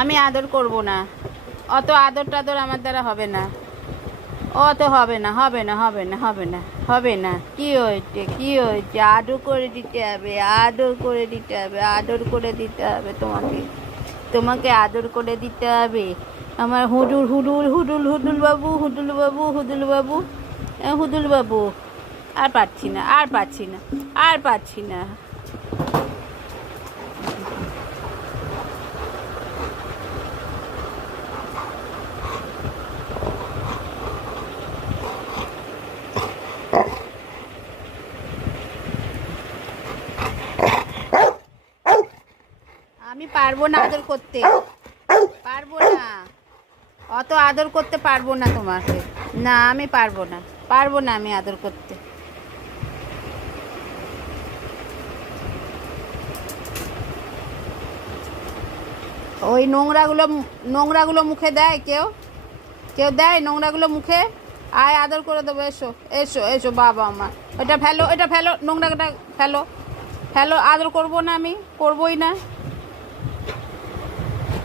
আমি আদর করব না, অত আদর টাদর আমার দ্বারা হবে না, অত হবে না, হবে না, হবে না, হবে না, হবে না। কি হয়েছে, কি হয়েছে? আদর করে দিতে হবে, আদর করে দিতে হবে, আদর করে দিতে হবে তোমাকে, তোমাকে আদর করে দিতে হবে। আমার হুডুল হুডুল হুডুল হুডুল বাবু, হুডুল বাবু, হুডুল বাবু, হুডুল বাবু। আর পারছি না, আর পারছি না, আর পারছি না। আমি পারবো না আদর করতে, পারবো না, অত আদর করতে পারবো না তোমাকে। না, আমি পারবো না, পারবো না আমি আদর করতে। ওই নোংরাগুলো, নোংরাগুলো মুখে দেয় কেউ? কেউ দেয় নোংরাগুলো মুখে? আয় আদর করে দেবো, এসো, এসো, এসো বাবা আমার। এটা ফেলো, এটা ফেলো, নোংরাটা ফেলো, ফেলো। আদর করবো না, আমি করবোই না।